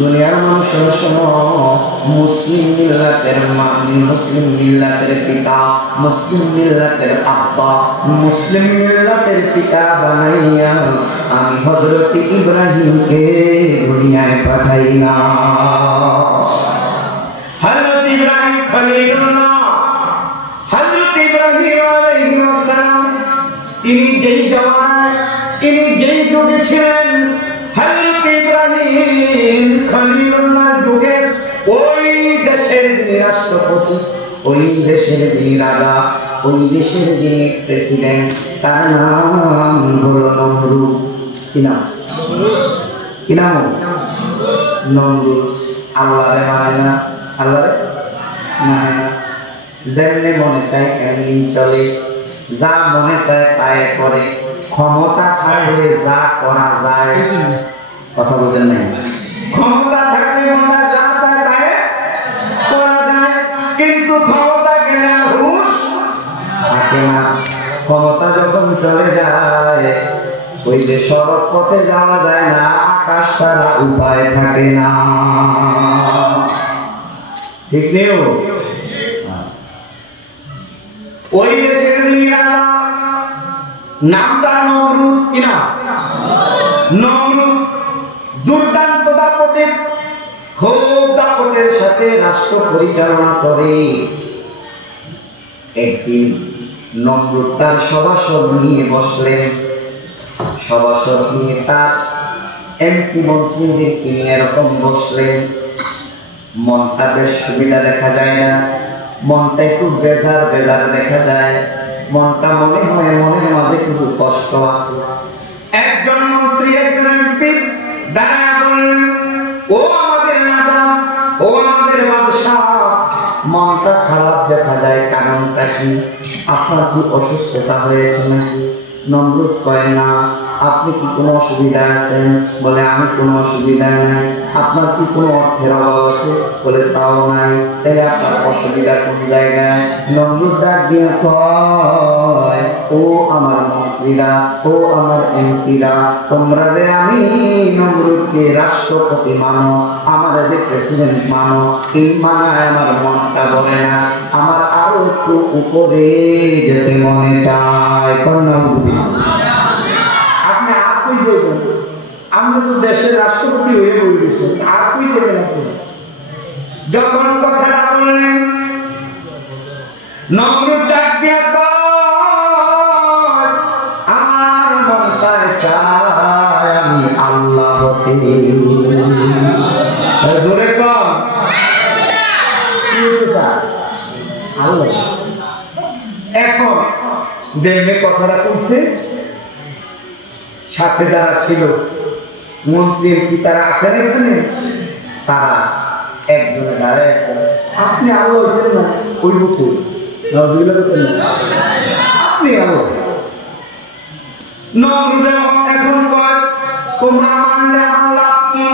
দুনিয়ার মানুষের শোনো, মুসলিম মিল্লাতের মুসলিম মিল্লাতের পিতা, মুসলিম মিল্লাতের আব্বা, মুসলিম মিল্লাতের পিতা বানাইয়া আমি হযরত ইব্রাহিমকে দুনিয়ায় পাঠাইলাম। হযরত ইব্রাহিম খলিলুল্লাহ, হযরত ইব্রাহিম আলাইহিস সালাম, তিনি যেই জামানায়, তিনি যেই যুগে ছিলেন, হযরত ইব্রাহিম খলিলুল্লাহ যুগে ওই দেশের রাষ্ট্রপতি, ওই দেশের যিনি রাজা, ওই দেশের যিনি প্রেসিডেন্ট, তার নাম হলো নমরুদ। কি নাম? কি নাম? নমরুদ। আল্লাহরে মানে না, আল্লাহরে মানে না, যেমনি মনে চায় এমনি চলে, যা মনে চায় তাই করে, ক্ষমতা থাকলে যা করা যায়। কথা বুঝেন নাই? ক্ষমতা থাকলে মনে যা চায় তাই করা যায়, কিন্তু ক্ষমতা গেলে হুঁশ থাকে না। ক্ষমতা যখন চলে যায়, ওই যে সড়ক পথে যাওয়া যায় না, আকাশ ছাড়া উপায় থাকে না। ঠিক নেই? ওই দেশের নাম তার নমরুদ। কি নাম? নমরুদ। দুর্দান্ত দাপটের, খুব দাপটের সাথে রাষ্ট্র পরিচালনা করে। একদিন নমরুদ তার সভাসদ নিয়ে বসলেন, সভাসদ নিয়ে তার এমপি মন্ত্রীদেরকে নিয়ে এরকম বসলেন। মনটা বেশ সুবিধা দেখা যায় না, মনটা একটু বেজার বেজার দেখা যায়, মনটা মনে হয় মনের মাঝে কিন্তু কষ্ট আছে। একজন মন্ত্রী, একজন এমপি দাঁড়ায় বললেন, ও আমাদের রাজা, ও আমাদের বাদশাহ, মনটা খারাপ দেখা যায়, কারণটা কি? আপনার কি অসুস্থতা হয়েছে নাকি? নমরুদ কয় না। আপনি কি কোনো অসুবিধা আছেন? বলে আমি কোনো অসুবিধা নাই। আপনার কি কোনো অর্থের অভাব আছে? বলে তাও নাই। তাই আপনার অসুবিধা কোন জায়গায়? নমরুদ ডাক দিয়ে কয়, ও আমার মন্ত্রীরা, ও আমার এমপিরা, তোমরা যে আমি নমরুদকে রাষ্ট্রপতি মানো, আমার যে প্রেসিডেন্ট মানো, এই মানায় আমার মনটা বলে না, আমার আরো একটু উপরে যেতে মনে চায়। আপনি আর কই যাবেন? আমরা তো দেশের রাষ্ট্রপতি হয়ে বলতেছি, আর কই যাবেন? যখন কথাটা বললেন, নমরুদ ডাক দিয়া কয়, আমার মনটায় চায় আমি আল্লাহ হতে। জোরে কম আল্লাহ। এখন যেমনি কথাটা বলছে, সাথে যারা ছিল মন্ত্রীর পিতারা আছেন এখানে, তারা একজনে দাঁড়ায়, আপনি আলো হইতেন না, ওই মুখে আপনি আলো। নমরুদ এখন কয়, তোমরা মানলে আমার লাভ কি?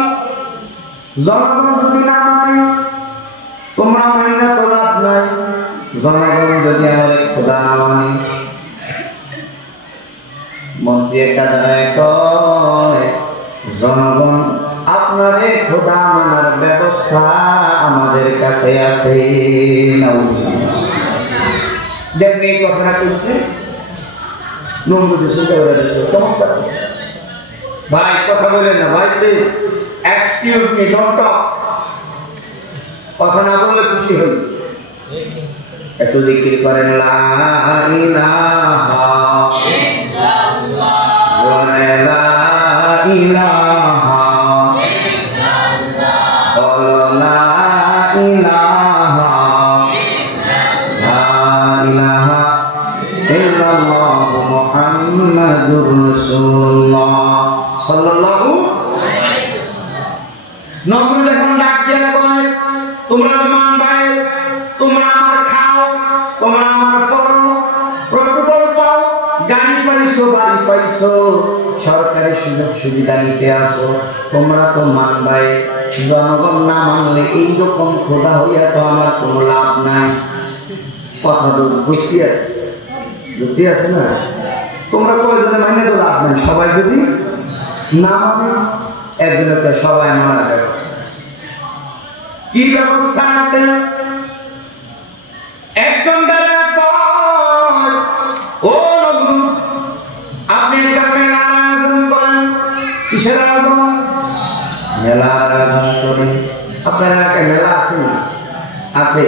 জনগণ যদি না মানে, তোমরা মানলে তো লাভ নাই। জনগণ যদি আমাদের খোদা না মানে, মন্ত্রী একটা দাঁড়ায় কয়, জনগণ আপনারে খোদা মানার ব্যবস্থা আমাদের কাছে আছে। দেখবেন এই কথাটা করছে নমরুদ চমৎকার। ভাই কথা বলেন না ভাই, please excuse me, don't talk. কথা না বললে খুশি হই। একটু জিকির করেন, লা ইলাহা ইল্লাল্লাহ ওয়া লা ইলাহা ইল্লাল্লাহ লা ইলাহা ইল্লাল্লাহ মুহাম্মাদুর রাসূলুল্লাহ সাল্লাল্লাহু আলাইহি ওয়াসাল্লাম। নমরুদ এখন ডাক দিয়া কয়, তোমরা তো মান ভাই, তোমরা আমার খাও, তোমরা আমার পড়ো, প্রভু পাইছো, বাড়ি পাইছো, সরকারি সুযোগ সুবিধা নিতে আসো, তোমরা তো মানবাই। জনগণ না মানলে এইরকম খোদা হইয়া তো আমার কোনো লাভ নাই। কথা তো যুক্তি আছে, যুক্তি আছে না? তোমরা কয়জনে মানে তো লাভ নাই, সবাই যদি না মানে একজনকে সবাই মানার ব্যবস্থা। কি ব্যবস্থা আছে? একজন দ্বারা কয়, ও নবরুদ, আপনি একটা মেলার আয়োজন করেন। কিসের আয়োজন? মেলার আয়োজন করেন। আপনার এলাকায় মেলা আছে না? আছে।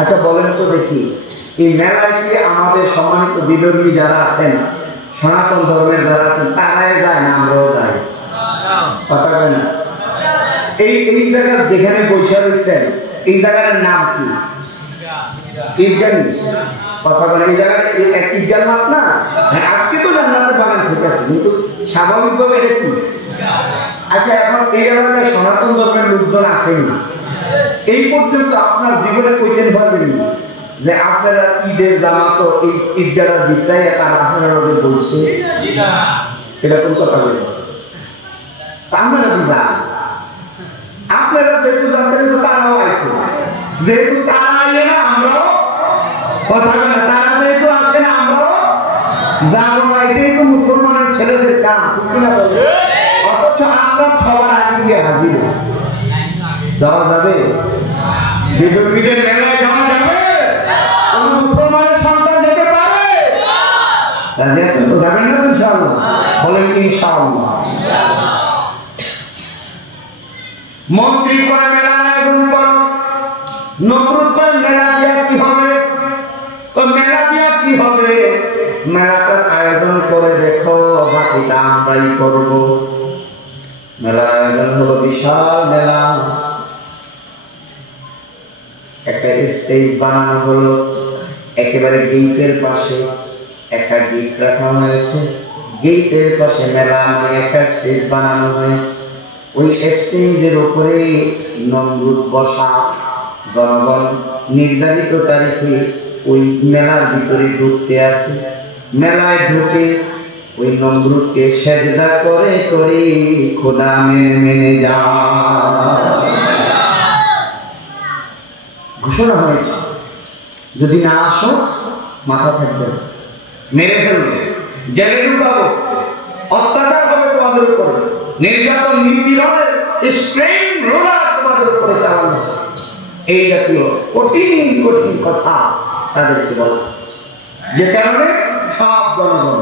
আচ্ছা বলেন তো দেখি, এই মেলায় কি আমাদের সম্মানিত বিধর্মী যারা আছেন, সনাতন ধর্মের যারা আছেন, তারাই যায় না আমরাও যাই? কথা বলে না? এই জায়গা যেখানে বৈশা রয়েছেন, এই জায়গাটার নাম কি? ঈদগাহ। কথা বলে এই জায়গাটা ঈদগাহ মাঠ না? আজকে তো জান্নাতে পাবেন, ঠিক আছে, কিন্তু স্বাভাবিকভাবে এটা কি? আচ্ছা, এখন এই এলাকায় সনাতন ধর্মের লোকজন আসেনি, এই পর্যন্ত আপনার জীবনে কইতেন পারবেন যে আপনারা ঈদের জামাত এই ঈদগাহটার বিক্রয় তারা আপনারা ওদের বলছে? এটা কোন কথা বলবেন? আপনারা কি জান? আপনারা যেহেতু জানতেন তো তারাও আইতো, যেহেতু তারা আইয়ে না আমরাও কথা বলে না, তারা যেহেতু আসে না আমরাও যাবো না। এটাই তো মুসলমানের ছেলেদের কাম, ঠিক কিনা বলে? অথচ আমরা সবার আগে গিয়ে হাজির যাওয়া যাবে? বিধর্মীদের মেলায় যাওয়া যাবে? কোন মুসলমানের সন্তান যেতে পারে? রাজি আছেন তো? যাবেন না তো ইনশাআল্লাহ? বলেন ইনশাআল্লাহ। মন্ত্রী করে মেলা আয়োজন করো, নমরুদ করে মেলা দিয়া কি হবে? মেলা দিয়া কি হবে? মেলাটার আয়োজন করে দেখো, বাকিটা আমরাই করবো। মেলার আয়োজন হলো বিশাল মেলা, একটা স্টেজ বানানো হলো, একেবারে গেটের পাশে একটা গেট রাখা হয়েছে, গেটের পাশে মেলা মানে একটা স্টেজ বানানো হয়েছে। ওই স্টেজের উপরে নমরুদ বসা। জনগণ নির্ধারিত তারিখে ওই মেলার ভিতরে ঢুকতে আসে। মেলায় ঢুকে ওই নমরুদকে সেজদা করে করে খোদা মেনে মেনে যা ঘোষণা হয়েছে, যদি না আসো মাথা থাকবে, মেরে ফেলবে, জেলে ঢুকাবো, অত্যাচার হবে তোমাদের উপরে, নির্যাতন নিপীড়নের স্ট্রেন রোলার তোমাদের উপরে চালানো। এই জাতীয় কঠিন কঠিন কথা তাদেরকে বলা, যে কারণে সব জনগণ